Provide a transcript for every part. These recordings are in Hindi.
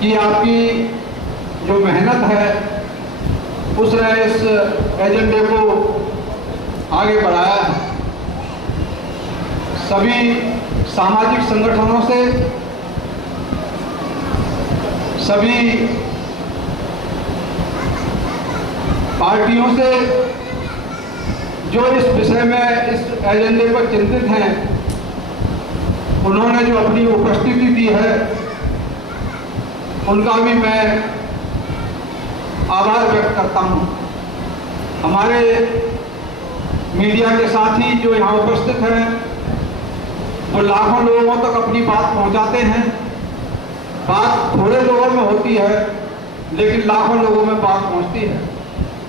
कि आपकी जो मेहनत है उसने इस एजेंडे को आगे बढ़ाया है। सभी सामाजिक संगठनों से, सभी पार्टियों से जो इस विषय में, इस एजेंडे पर चिंतित हैं, उन्होंने जो अपनी उपस्थिति दी है उनका भी मैं आभार व्यक्त करता हूं। हमारे मीडिया के साथी जो यहाँ उपस्थित हैं वो लाखों लोगों तक अपनी बात पहुंचाते हैं। बात थोड़े लोगों में होती है लेकिन लाखों लोगों में बात पहुंचती है।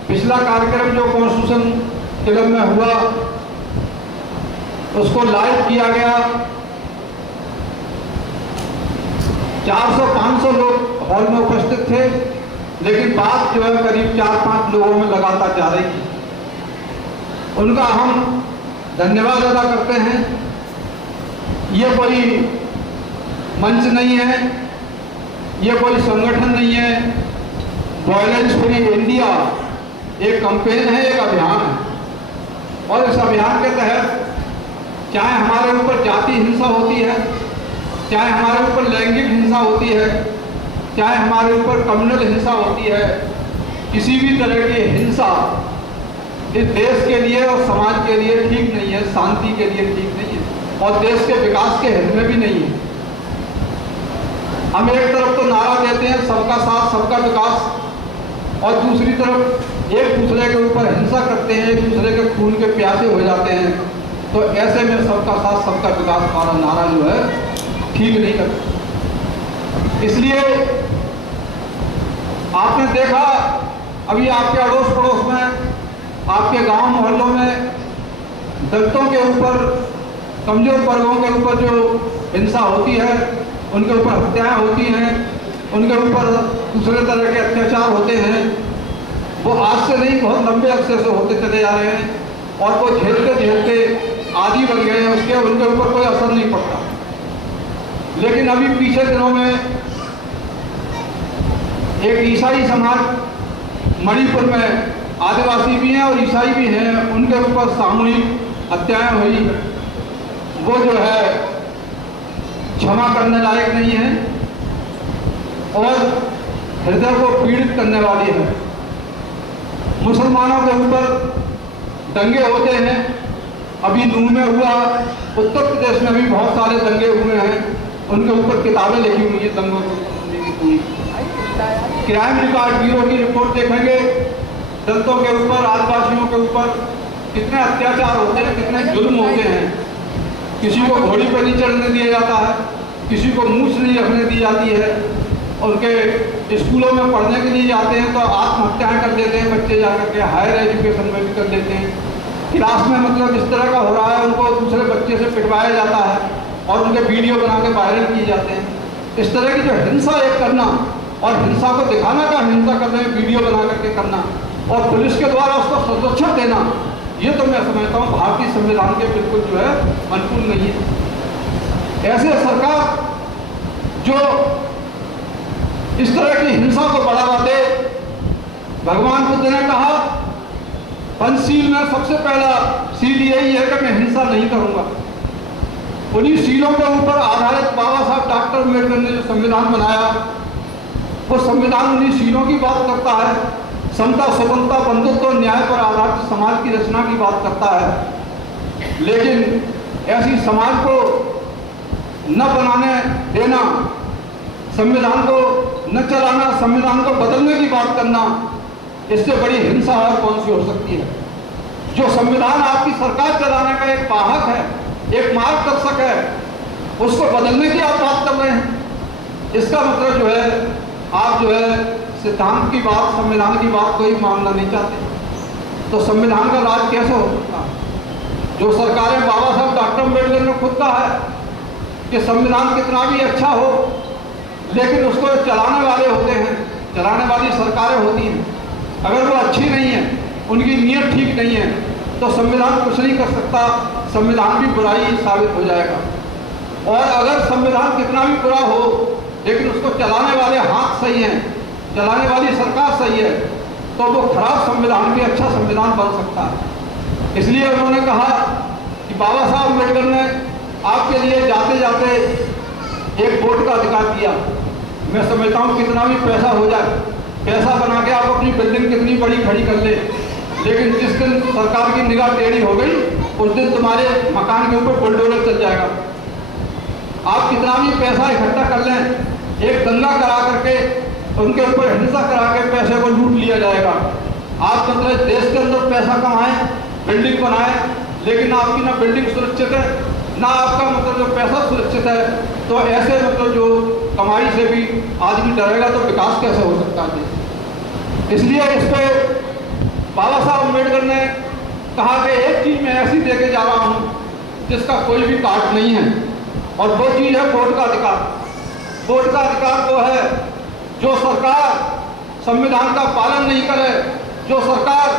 पिछला कार्यक्रम जो कॉन्स्टिट्यूशन क्लब में हुआ उसको लाइव किया गया। 400-500 लोग हॉल में उपस्थित थे, लेकिन बात जो है करीब 4-5 लोगों में लगातार जा रही थी। उनका हम धन्यवाद अदा करते हैं। ये कोई मंच नहीं है, ये कोई संगठन नहीं है। वायलेंस फ्री इंडिया एक कैंपेन है, एक अभियान है, और इस अभियान के तहत चाहे हमारे ऊपर जाति हिंसा होती है, चाहे हमारे ऊपर लैंगिक हिंसा होती है, चाहे हमारे ऊपर कम्युनल हिंसा होती है, किसी भी तरह की हिंसा इस देश के लिए और समाज के लिए ठीक नहीं है, शांति के लिए ठीक नहीं है और देश के विकास के हित में भी नहीं है। हम एक तरफ तो नारा देते हैं सबका साथ सबका विकास, और दूसरी तरफ एक दूसरे के ऊपर हिंसा करते हैं, एक दूसरे के खून के प्यासे हो जाते हैं। तो ऐसे में सबका साथ सबका विकास वाला नारा जो है ठीक नहीं करता। इसलिए आपने देखा अभी आपके अड़ोस पड़ोस में, आपके गांव मोहल्लों में दलितों के ऊपर, कमजोर वर्गों के ऊपर जो हिंसा होती है, उनके ऊपर हत्याएं होती हैं, उनके ऊपर दूसरे तरह के अत्याचार होते हैं, वो आज से नहीं बहुत लंबे अरसे से होते चले जा रहे हैं और वो झेलते झेलते आदी बन गए हैं उसके, उनके ऊपर कोई असर नहीं पड़ता। लेकिन अभी पीछे दिनों में एक ईसाई समाज मणिपुर में, आदिवासी भी हैं और ईसाई भी हैं, उनके ऊपर सामूहिक हत्याएं हुई। वो जो है क्षमा करने लायक नहीं है और हृदय को पीड़ित करने वाली है। मुसलमानों के ऊपर दंगे होते हैं, अभी नूह में हुआ, उत्तर प्रदेश में भी बहुत सारे दंगे हुए हैं, उनके ऊपर किताबें लिखी हुई हैं दंगों की। क्राइम रिकॉर्ड ब्यूरो की रिपोर्ट देखेंगे, दलितों के ऊपर, आदिवासियों के ऊपर कितने अत्याचार होते हैं, कितने जुल्म होते हैं। किसी को घोड़ी पर नहीं चढ़ने दिया जाता है, किसी को मूछ नहीं रखने दी जाती है, उनके स्कूलों में पढ़ने के लिए जाते हैं तो आत्महत्याएं कर देते हैं बच्चे, जाकर के हायर एजुकेशन में भी कर देते हैं। क्लास में मतलब इस तरह का हो रहा है, उनको दूसरे बच्चे से पिटवाया जाता है और उनके वीडियो बना के वायरल किए जाते हैं। इस तरह की जो हिंसा एक करना और हिंसा को दिखाना का, हिंसा करने में वीडियो बना करके करना और पुलिस के द्वारा उसको संरक्षण देना, ये तो मैं समझता हूँ भारतीय संविधान के बिल्कुल जो है अनुकूल नहीं है। ऐसे सरकार जो इस तरह की हिंसा को बढ़ावा दे, भगवान बुद्ध ने कहा पंचशील में सबसे पहला सील यही है कि मैं हिंसा नहीं करूंगा। उन्हीं सीलों के ऊपर आधारित बाबा साहब डॉक्टर अम्बेडकर ने जो संविधान बनाया, वो संविधान उन्हीं सीलों की बात करता है। समता, स्वतंत्रता, बंधुत्व, न्याय पर आधारित समाज की रचना की बात करता है। लेकिन ऐसी समाज को न बनाने देना, संविधान को न चलाना, संविधान को बदलने की बात करना, इससे बड़ी हिंसा और कौन सी हो सकती है। जो संविधान आपकी सरकार चलाने का एक वाहक है, एक मार्गदर्शक है, उसको बदलने की आप बात कर रहे हैं। इसका मतलब जो है आप जो है सिद्धांत की बात, संविधान की बात कोई मानना नहीं चाहते। तो संविधान का राज कैसे हो सकता है? जो सरकारें, बाबा साहब डॉक्टर अम्बेडकर ने खुद कहा है कि संविधान कितना भी अच्छा हो, लेकिन उसको चलाने वाले होते हैं, चलाने वाली सरकारें होती हैं, अगर वो अच्छी नहीं है, उनकी नीयत ठीक नहीं है, तो संविधान कुछ नहीं कर सकता, संविधान भी बुराई साबित हो जाएगा। और अगर संविधान कितना भी बुरा हो, लेकिन उसको चलाने वाले हाथ सही है, चलाने वाली सरकार सही है, तो वो खराब संविधान भी अच्छा संविधान बन सकता है। इसलिए उन्होंने कहा कि बाबा साहब अम्बेडकर ने आपके लिए जाते जाते एक वोट का अधिकार दिया। मैं समझता हूँ कितना भी पैसा हो जाए, पैसा बना के आप अपनी बिल्डिंग कितनी बड़ी खड़ी कर ले, लेकिन जिस दिन सरकार की निगाह टेढ़ी हो गई उस दिन तुम्हारे मकान के ऊपर बुलडोजर चल जाएगा। आप कितना भी पैसा इकट्ठा कर लें, एक दंगा करा करके उनके ऊपर हिंसा करा के पैसे को लूट लिया जाएगा। आप मतलब देश के अंदर पैसा कमाएं, बिल्डिंग बनाएं, लेकिन आपकी ना बिल्डिंग सुरक्षित है, ना आपका मतलब जो पैसा सुरक्षित है, तो ऐसे मतलब जो कमाई से भी आदमी डरेगा तो विकास कैसे हो सकता है। इसलिए इस पर बाबा साहब अम्बेडकर ने कहा कि एक चीज़ मैं ऐसी देके जा रहा हूँ जिसका कोई भी काट नहीं है, और वो चीज़ है वोट का अधिकार। वोट का अधिकार वो है जो सरकार संविधान का पालन नहीं करे, जो सरकार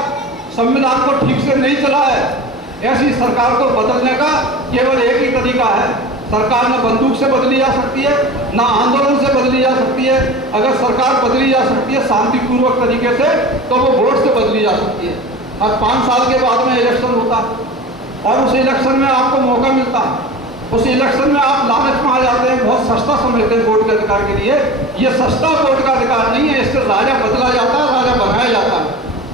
संविधान को ठीक से नहीं चलाए, ऐसी सरकार को बदलने का केवल एक ही तरीका है। सरकार न बंदूक से बदली जा सकती है, ना आंदोलन से बदली जा सकती है। अगर सरकार बदली जा सकती है शांतिपूर्वक तरीके से, तो वो वोट से बदली जा सकती है। और 5 साल के बाद में इलेक्शन होता है और उस इलेक्शन में आपको मौका मिलता है, उस इलेक्शन में आप लालच में आ जाते हैं, बहुत सस्ता समझते हैं वोट के अधिकार के लिए। ये सस्ता वोट का अधिकार नहीं है, इससे राजा बदला जाता है, राजा बनाया जाता है।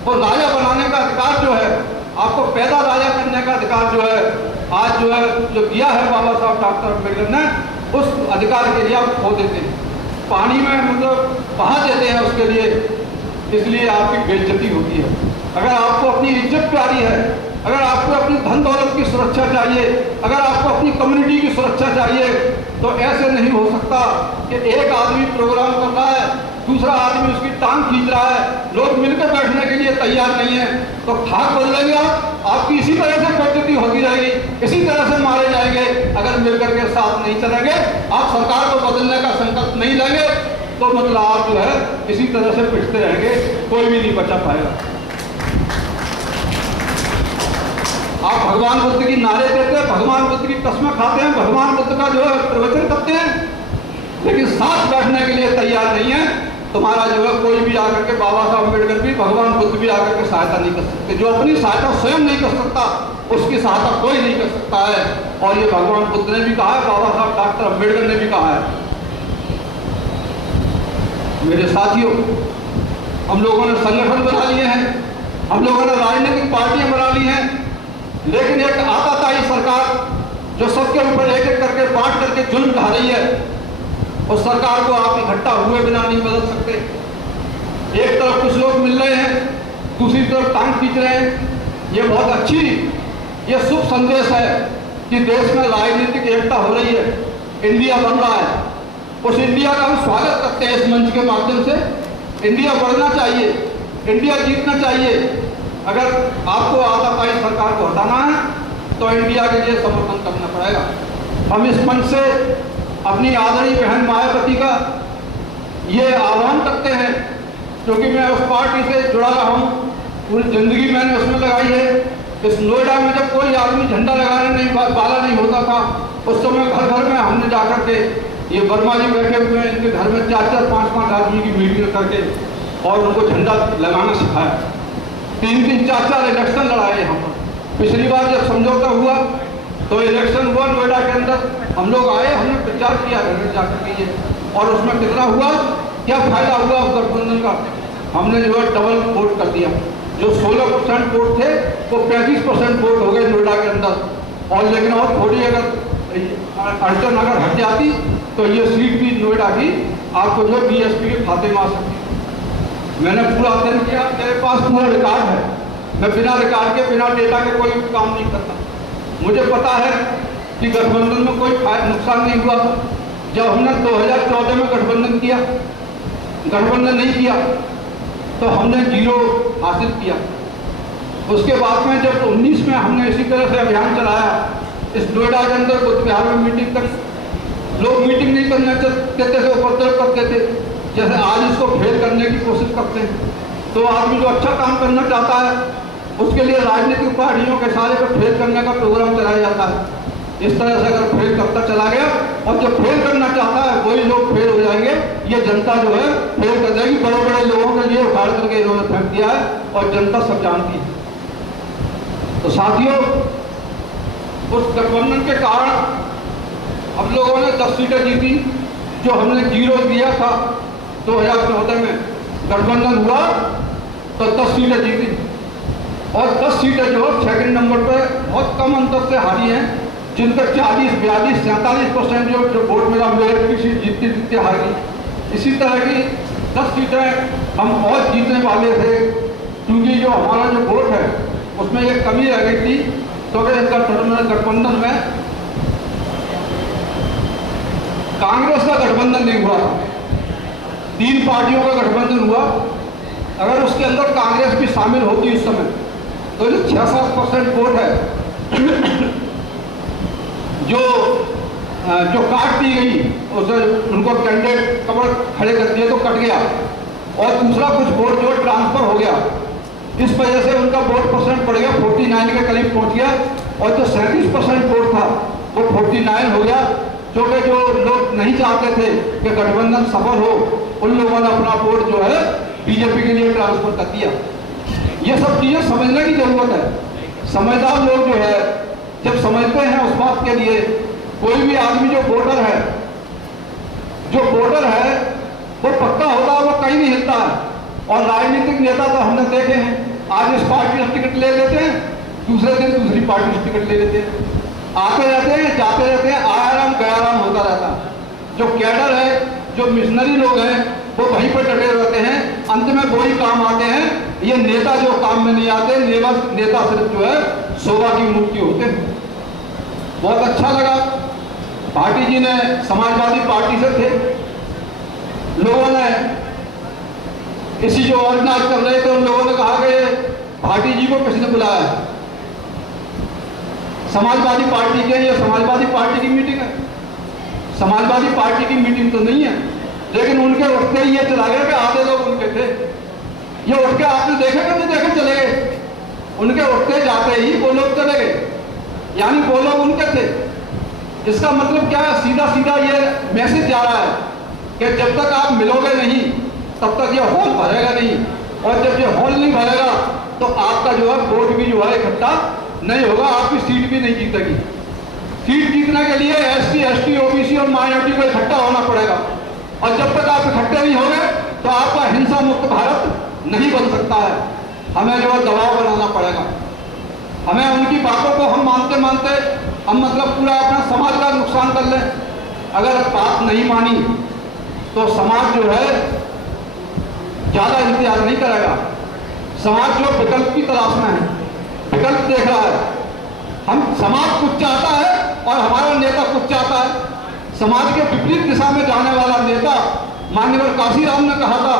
और राजा बनाने का अधिकार जो है, आपको पैदा राजा करने का अधिकार जो है, आज जो है जो दिया है बाबा साहब डॉक्टर अम्बेडकर ने, उस अधिकार के लिए आप खो देते हैं, पानी में मतलब बहा देते हैं उसके लिए, इसलिए आपकी बेइज्जती होती है। अगर आपको अपनी इज्जत प्यारी है, अगर आपको अपनी धन दौलत की सुरक्षा चाहिए, अगर आपको अपनी कम्युनिटी की सुरक्षा चाहिए, तो ऐसे नहीं हो सकता कि एक आदमी प्रोग्राम कर रहा है, दूसरा आदमी उसकी टांग खींच रहा है, लोग मिलकर बैठने के लिए तैयार नहीं है, तो खाक बदलेंगे आपकी इसी तरह से बेइज्जती होती रहेगी, इसी तरह से मारे जाएंगे। अगर मिलकर के साथ नहीं चलेंगे, आप सरकार को बदलने का संकल्प नहीं लेंगे, तो मतलब आप जो है इसी तरह से पिटते रहेंगे, कोई भी नहीं बचा पाएगा। आप भगवान बुद्ध की नारे देते हैं, भगवान बुद्ध की कसमें खाते हैं, भगवान बुद्ध का जो है प्रवचन करते हैं, लेकिन साथ बैठने के लिए तैयार नहीं है। तुम्हारा जो है कोई भी आकर के, बाबा साहब अम्बेडकर भी, भगवान बुद्ध भी आकर के सहायता नहीं कर सकते। जो अपनी सहायता स्वयं नहीं कर सकता, उसकी सहायता कोई नहीं कर सकता है। और ये भगवान बुद्ध ने भी कहा है, बाबा साहब डॉक्टर अम्बेडकर ने भी कहा है। मेरे साथियों, हम लोगों ने संगठन बना लिए हैं, हम लोगों ने राजनीतिक पार्टियां बना ली हैं, लेकिन एक आताताई सरकार जो सबके ऊपर एक एक करके बांट करके जुल्म ढा रही है, उस सरकार को आप इकट्ठा हुए बिना नहीं बदल सकते। एक तरफ कुछ लोग मिल रहे हैं, दूसरी तरफ टांग खींच रहे हैं। ये बहुत अच्छी, ये शुभ संदेश है कि देश में राजनीतिक एकता हो रही है, इंडिया बन रहा है। उस इंडिया का हम स्वागत करते हैं इस मंच के माध्यम से। इंडिया बढ़ना चाहिए, इंडिया जीतना चाहिए। अगर आपको आताताई सरकार को हटाना है तो इंडिया के लिए समर्थन करना पड़ेगा। हम इस मंच से अपनी आदरणीय बहन मायावती का ये आह्वान करते हैं, क्योंकि मैं उस पार्टी से जुड़ा रहा हूँ, पूरी जिंदगी मैंने उसमें लगाई है। इस नोएडा में जब कोई आदमी झंडा लगाने नहीं वाला नहीं होता था, उस समय घर घर में हमने जाकर के, ये वर्मा जी बैठे हुए हैं, इनके घर में 4-4, 5-5 आदमी की मीटिंग करके और उनको झंडा लगाना सिखाया। 3-3, 4-4 इलेक्शन लड़ाए यहाँ पर। पिछली बार जब समझौता हुआ तो इलेक्शन हुआ नोएडा के अंदर, हम लोग आए, हमने प्रचार किया घर में जाकर के, और उसमें कितना हुआ, क्या फायदा हुआ उस गठबंधन का? हमने जो है डबल वोट कर दिया। जो 16% वोट थे वो 35% वोट हो गए नोएडा के अंदर। और लेकिन और थोड़ी अगर अड़चन अगर हट जाती तो ये सीट भी नोएडा की आपको जो बीएसपी के खाते में आ सकती। मैंने पूरा अध्ययन किया, मेरे पास पूरा रिकॉर्ड है। मैं बिना रिकॉर्ड के, बिना डेटा के कोई काम नहीं करता। मुझे पता है कि गठबंधन में कोई नुकसान नहीं हुआ। जब हमने 2014 में गठबंधन किया, गठबंधन नहीं किया तो हमने 0 हासिल किया। उसके बाद में जब 19 में हमने इसी तरह से अभियान चलाया, इस नोएडा के अंदर बुद्ध विहार में मीटिंग करी, लोग मीटिंग नहीं करना चाहते थे, उपद्रव करते थे, जैसे आज इसको फेल करने की कोशिश करते हैं। तो आदमी जो अच्छा काम करना चाहता है उसके लिए राजनीतिक पार्टियों के सारे को फेल करने का प्रोग्राम चलाया जाता है। इस तरह से अगर फेल करता चला गया, और जो फेल करना चाहता है वही लोग फेल हो जाएंगे, ये जनता जो है फेल कर जाएगी। बड़े बड़े लोगों के लिए उखाड़ करके इन्होंने फेंक दिया है और जनता सब जानती है। तो साथियों, उस गठबंधन के कारण हम लोगों ने 10 सीटें जीती, जो हमने 0 दिया था 2014 में गठबंधन हुआ तो 10 सीटें जीती, और 10 सीटें जो सेकंड नंबर पर बहुत कम अंतर से हारी हैं, जिनका 40, 42, 47% जो वोट मिला, मेरठ की सीट जीतते जीतते हारी। इसी तरह की 10 सीटें हम और जीतने वाले थे, क्योंकि जो हमारा जो वोट है उसमें एक कमी रह गई थी। तो गठबंधन में कांग्रेस का गठबंधन नहीं हुआ था, 3 पार्टियों का गठबंधन हुआ। अगर उसके अंदर कांग्रेस भी शामिल होती उस समय, तो जो 6-7% वोट है जो काट दी गई, उसे उनको कैंडिडेट कमर खड़े कर दिए तो कट गया, और दूसरा कुछ वोट जो ट्रांसफर हो गया। इस वजह से उनका वोट परसेंट बढ़ गया, 49 के करीब पहुंच गया, और जो 37% वोट था वो 49 हो गया। क्योंकि जो लोग नहीं चाहते थे कि गठबंधन सफल हो, उन लोगों ने अपना वोट जो है बीजेपी के लिए ट्रांसफर कर दिया। ये सब चीजें समझने की जरूरत है। समझदार लोग जो है जब समझते हैं उस बात के लिए, कोई भी आदमी जो वोटर है वो पक्का होता है, वो कहीं नहीं हिलता है। और राजनीतिक नेता तो हमने देखे हैं, आज इस पार्टी से टिकट ले लेते हैं, दूसरे दिन दूसरी पार्टी से टिकट ले लेते हैं, आते रहते हैं, जाते रहते हैं, आयाराम गयाराम होता रहता है। जो कैडर है, जो मिशनरी लोग हैं, वो वहीं पर डटे रहते हैं, अंत में वही काम आते हैं। ये नेता जो काम में नहीं आते, नेता सिर्फ जो है शोभा की मूर्ति होते हैं। बहुत अच्छा लगा, भाटी जी ने समाजवादी पार्टी से थे, लोगों ने इसी जो ऑर्गेनाइज कर रहे थे, उन लोगों ने कहा कि भाटी जी को किसने बुलाया? समाजवादी पार्टी के, ये समाजवादी पार्टी की मीटिंग है, समाजवादी पार्टी की मीटिंग तो नहीं है। लेकिन उनके उठते ही ये चला गया कि आधे लोग उनके थे, ये उठ के आपने देखे कि नहीं देखे, चले गए। उनके उठते जाते ही वो लोग चले गए, यानी वो लोग उनके थे। इसका मतलब क्या है? सीधा सीधा ये मैसेज जा रहा है कि जब तक आप मिलोगे नहीं तब तक ये हॉल भरेगा नहीं, और जब ये हॉल नहीं भरेगा तो आपका जो है वोट भी जो है इकट्ठा नहीं होगा, आपकी सीट भी नहीं जीतेगी। सीट जीतने के लिए SC, ST, OBC और माइनॉरिटी को इकट्ठा होना पड़ेगा, और जब तक आप इकट्ठे नहीं होंगे तो आपका हिंसा मुक्त भारत नहीं बन सकता है। हमें जो है दबाव बनाना पड़ेगा, हमें उनकी बातों को हम मानते मानते हम मतलब पूरा अपना समाज का नुकसान कर लें। अगर बात नहीं मानी तो समाज जो है ज्यादा इंतजार नहीं करेगा। समाज जो विकल्प की तलाश में है, विकल्प देख रहा है। हम समाज कुछ चाहता है और हमारा नेता कुछ चाहता है। समाज के विपरीत दिशा में जाने वाला नेता माननीय काशीराम ने कहा था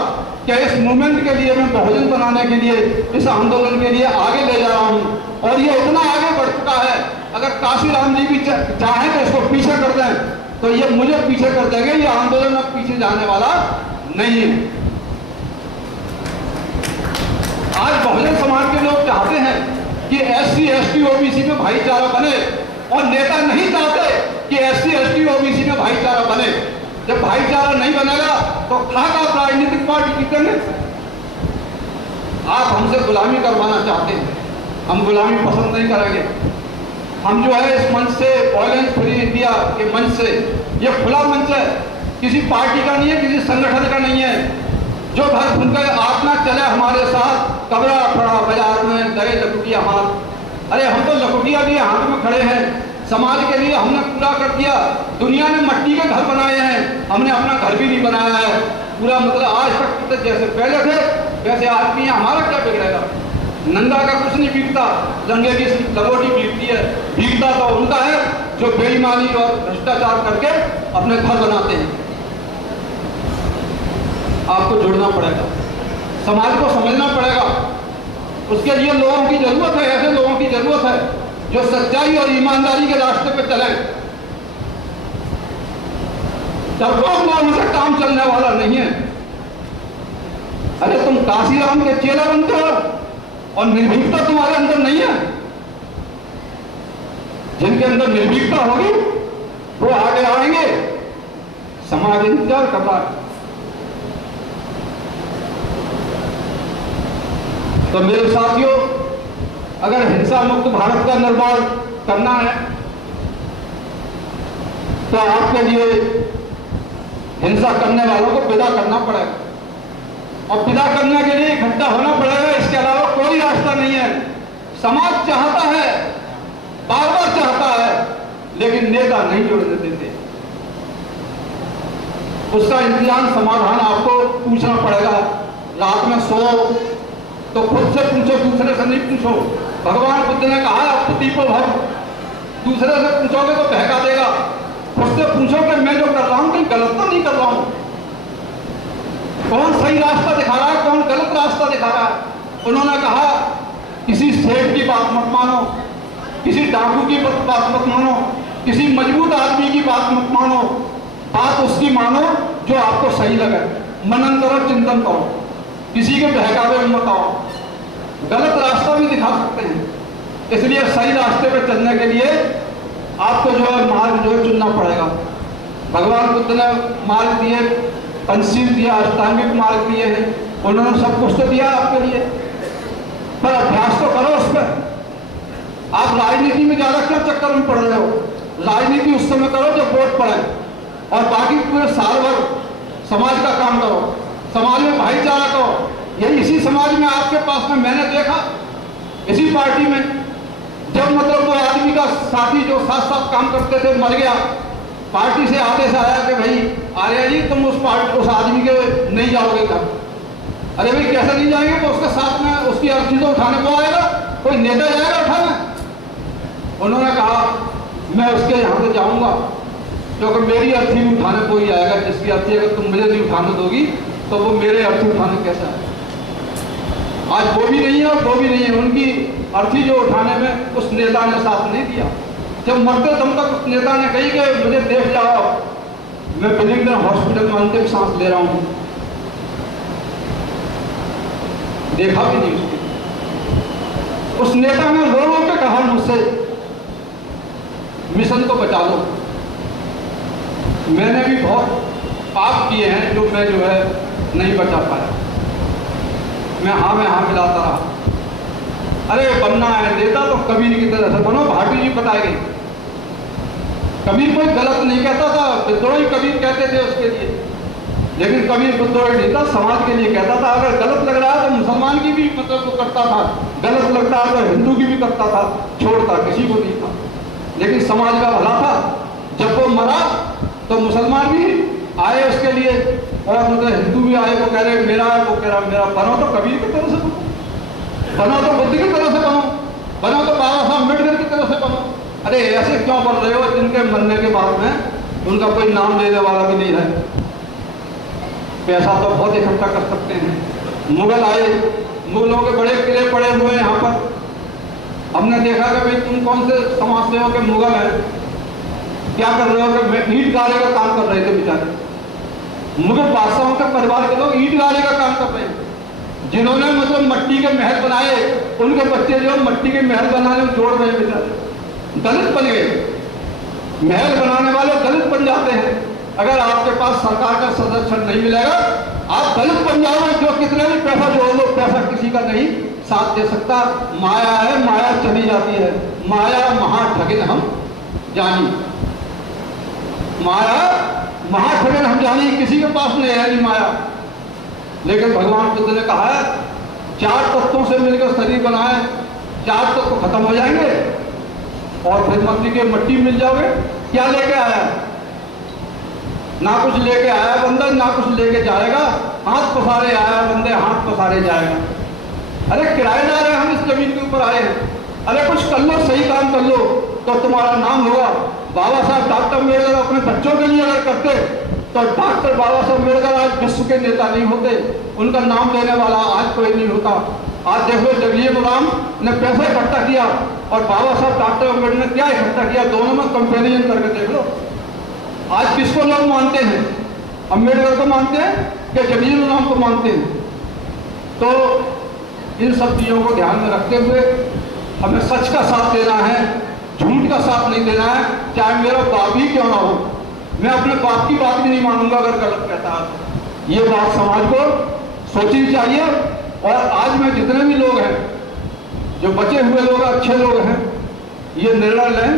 कि इस मूवमेंट के लिए मैं बहुजन बनाने के लिए, इस आंदोलन के लिए आगे ले जा रहा हूं, और ये इतना आगे बढ़ चुका है, अगर काशीराम जी भी चाहें तो इसको पीछे कर दें तो ये मुझे पीछे कर देंगे। ये आंदोलन अब पीछे जाने वाला नहीं है। आज बहुजन समाज के लोग चाहते हैं कि SC, ST, OBC में भाईचारा बने, और नेता नहीं चाहते कि SC, ST, OBC में भाईचारा बने। जब भाईचारा नहीं बनेगा तो खाक आप राजनीतिक पार्टी जीतेंगे। आप हमसे गुलामी करवाना चाहते हैं, हम गुलामी पसंद नहीं करेंगे। हम जो है इस मंच से, वायलेंस फ्री इंडिया के मंच से, ये खुला मंच है, किसी पार्टी का नहीं है, किसी संगठन का नहीं है। जो घर घूमकर आत्मा चले हमारे साथ, कबरा खड़ा बाजार में दे लकुटिया हाथ। अरे हम तो लकुटिया लिए हाथ में खड़े हैं, समाज के लिए हमने पूरा कर दिया। दुनिया ने मिट्टी के घर बनाए हैं, हमने अपना घर भी नहीं बनाया है पूरा। मतलब आज तक तो जैसे पहले थे वैसे आज भी, हमारा क्या बिगड़ेगा? नंगा का कुछ नहीं बिकता, लंगे की लंगोटी बिकती है। बिकता तो उनका है जो बेईमानी और भ्रष्टाचार करके अपने घर बनाते हैं। आपको जुड़ना पड़ेगा, समाज को समझना पड़ेगा। उसके लिए लोगों की जरूरत है, ऐसे लोगों की जरूरत है जो सच्चाई और ईमानदारी के रास्ते पे चलें। डरपोक लोगों से काम चलने वाला नहीं है। अरे तुम काशीराम के चेला बनते हो और निर्भीकता तुम्हारे अंदर नहीं है। जिनके अंदर निर्भीकता होगी वो आगे आएंगे। समाज इंतजार कर रहा है। तो मेरे साथियों, अगर हिंसा मुक्त भारत का निर्माण करना है तो आपके लिए हिंसा करने वालों को विदा करना पड़ेगा और विदा करने के लिए इकट्ठा होना पड़ेगा। इसके अलावा कोई रास्ता नहीं है। समाज चाहता है, बार बार चाहता है, लेकिन नेता नहीं जुड़ने देते। उसका इंतजाम समाधान आपको पूछना पड़ेगा। रात में सो तो खुद से पूछो, दूसरे से नहीं पूछो। भगवान बुद्ध ने कहा अब दीपो भव, दूसरे से पूछोगे तो बहका देगा। खुद से पूछो कि मैं जो कर रहा हूं कहीं गलत तो नहीं कर रहा हूं, कौन सही रास्ता दिखा रहा है, कौन गलत रास्ता दिखा रहा है। उन्होंने कहा किसी सेठ की बात मत मानो, किसी डाकू की बात मत मानो, किसी मजबूत आदमी की बात मत मानो। बात उसकी मानो जो आपको सही लगे। मनन करो, चिंतन करो, किसी के बहकावे में मत आओ। गलत रास्ता भी दिखा सकते हैं, इसलिए सही रास्ते पर चलने के लिए आपको जो है मार्ग जो है चुनना पड़ेगा। भगवान बुद्ध ने मार्ग दिए, पंचशील दिया, अष्टांगिक मार्ग दिए हैं, उन्होंने सब कुछ तो दिया आपके लिए, पर अभ्यास तो करो उस पर। आप राजनीति में ज्यादा क्या चक्कर में पड़ रहे हो? राजनीति उस समय करो जब वोट पड़े, और बाकी पूरे साल भर समाज का काम करो, समाज में भाईचारा करो। यही इसी समाज में आपके पास में मैंने देखा, इसी पार्टी में जब मतलब वो आदमी का साथी जो साथ साथ काम करते थे मर गया, पार्टी से आदेश आया कि भाई आर्या जी तुम उस आदमी के नहीं जाओगे क्या? अरे भाई कैसे नहीं जाएंगे? तो उसके साथ में उसकी अर्थी तो उठाने को आएगा, कोई नेता जाएगा उठाने? उन्होंने कहा मैं उसके यहाँ से जाऊंगा क्योंकि मेरी अर्थी उठाने को ही आएगा। जिसकी अर्थी अगर तुम मुझे नहीं उठाने दोगी तो वो मेरे अर्थी उठाने कैसा है? आज वो भी नहीं है और वो भी नहीं है। उनकी अर्थी जो उठाने में उस नेता ने साथ नहीं दिया। जब मरते दम तक उस नेता ने कही कि मुझे देख जाओ, मैं बिलिंगटन हॉस्पिटल में अंतिम सांस ले रहा हूं, देखा भी नहीं उसको। उस नेता ने रो रो के कहा मुझसे मिशन को बचा लो। मैंने भी बहुत पाप किए हैं जो मैं जो है नहीं बचा पाया। मैं हाँ मिलाता रहा। अरे बनना है नेता तो कबीर की तरह से बनो। भाटी जी बताएंगे, कबीर कोई गलत नहीं कहता था, विद्रोही कबीर कहते थे उसके लिए, लेकिन कबीर विद्रोही नहीं था, समाज के लिए कहता था। अगर गलत लग रहा है तो मुसलमान की भी मतलब वो करता था, गलत लगता है तो हिंदू की भी करता था, छोड़ता किसी को नहीं था। लेकिन समाज का भला था। जब वो मरा तो मुसलमान भी आए उसके लिए, और मतलब हिंदू भी आए, वो कह रहे मेरा है, वो कह रहा मेरा। बनो तो कबीर की तरह से बनो, बनो तो बुद्ध की तरह से बनो, बनो तो बाबा साहब अम्बेडकर की तरह से बनो। अरे ऐसे क्यों बन रहे हो जिनके मरने के बाद में उनका कोई नाम लेने वाला भी नहीं है? पैसा तो बहुत इकट्ठा कर सकते हैं। मुगल आए, मुगलों के बड़े किले पड़े हुए हैं यहाँ पर। हमने देखा कि भाई तुम कौन से समाज से हो कि मुगल है, क्या कर रहे हो कि ईंट गाड़े का काम कर रहे थे बेचारे। मुगल बादशाहों के परिवार के लोग ईंट गाड़े का काम कर रहे हैं। जिन्होंने मतलब मट्टी के महल बनाए, उनके बच्चे जो मट्टी के महल बनाने में जोड़ रहे हैं बेचारे, दलित बन गए। महल बनाने वाले दलित बन जाते हैं। अगर आपके पास सरकार का संरक्षण नहीं मिलेगा, आप दलित बन जाओगे। जो कितने भी पैसा जोड़ लो, पैसा किसी का नहीं साथ दे सकता। माया है, माया चली जाती है। माया महा ठगिन हम जानी, माया महा ठगिन हम जानी। किसी के पास नहीं है नहीं माया। लेकिन भगवान बुद्ध ने कहा है 4 तत्वों से मिलकर शरीर बनाए, 4 तत्व खत्म हो जाएंगे और फिर मट्टी के मट्टी मिल जाओगे। क्या लेके आया? ना कुछ लेके आया बंदा, ना कुछ लेके जाएगा। हाथ पसारे आया बंदे, हाथ पसारे जाएगा। अरे किराएदार है, हम इस जमीन के ऊपर आए हैं। अरे कुछ कर लो, सही काम कर लो तो तुम्हारा नाम होगा। बाबा साहब डॉक्टर अम्बेडकर अपने बच्चों के लिए अगर करते तो डॉक्टर बाबा साहब अम्बेडकर आज विश्व के नेता नहीं होते। उनका नाम लेने वाला आज कोई नहीं होता। आज देखो जगजीत राम ने पैसा इकट्ठा किया और बाबा साहब डॉक्टर अम्बेडकर ने क्या इकट्ठा किया, दोनों में कंपेरिजन करके देख लो। आज किसको लोग मानते हैं? अम्बेडकर को मानते हैं कि जगजीत राम को मानते हैं? तो इन सब चीज़ों को ध्यान में रखते हुए हमें सच का साथ देना है। झूठ का साथ नहीं देना है, चाहे मेरा बाप ही क्यों ना हो। मैं अपने बाप की बात भी नहीं मानूंगा अगर गलत कहता है। ये बात समाज को सोचनी चाहिए। और आज में जितने भी लोग हैं, जो बचे हुए लोग अच्छे लोग हैं, ये निर्णय लें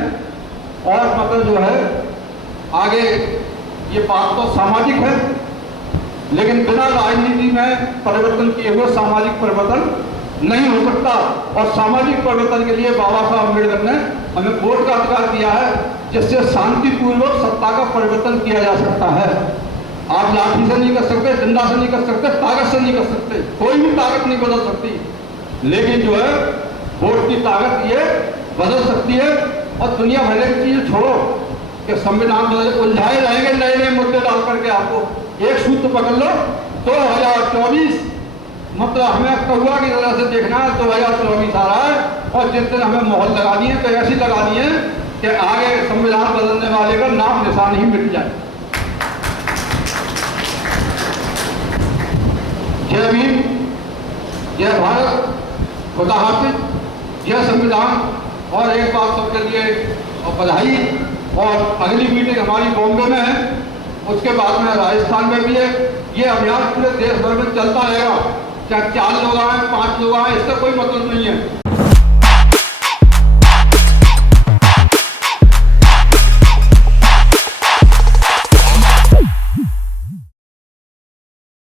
और मतलब जो है आगे, ये बात तो सामाजिक है, लेकिन बिना राजनीति में परिवर्तन किए हुए सामाजिक परिवर्तन नहीं हो सकता। और सामाजिक परिवर्तन के लिए बाबा साहब अम्बेडकर ने हमें वोट का अधिकार दिया है, जिससे शांतिपूर्वक सत्ता का परिवर्तन किया जा सकता है। आप लाठी से नहीं कर सकते, डंडा से नहीं कर सकते, ताकत से नहीं कर सकते, कोई भी ताकत नहीं बदल सकती। लेकिन जो है वोट की ताकत ये बदल सकती है। और दुनिया भर की चीजें छोड़ो कि संविधान बदल, उलझाए रहेंगे नए नए मुद्दे डाल करके। आपको एक सूत्र पकड़ लो, 2024 मतलब हमें कहुआ की तरह से देखना है। 2024 आ रहा है और जिस दिन हमें मोहर लगा दी है तो ऐसी लगा दी है कि आगे संविधान बदलने वाले का नाम निशान ही मिट जाए। जय भीम, जय भारत, खुदा हाफिज, जय संविधान। और एक बात सबके लिए और बधाई। और अगली मीटिंग हमारी बॉम्बे में है, उसके बाद में राजस्थान में भी है। ये अभियान पूरे देश भर में चलता रहेगा, चाहे 4 लोग आए 5 लोग आए, इसका कोई मतलब नहीं है।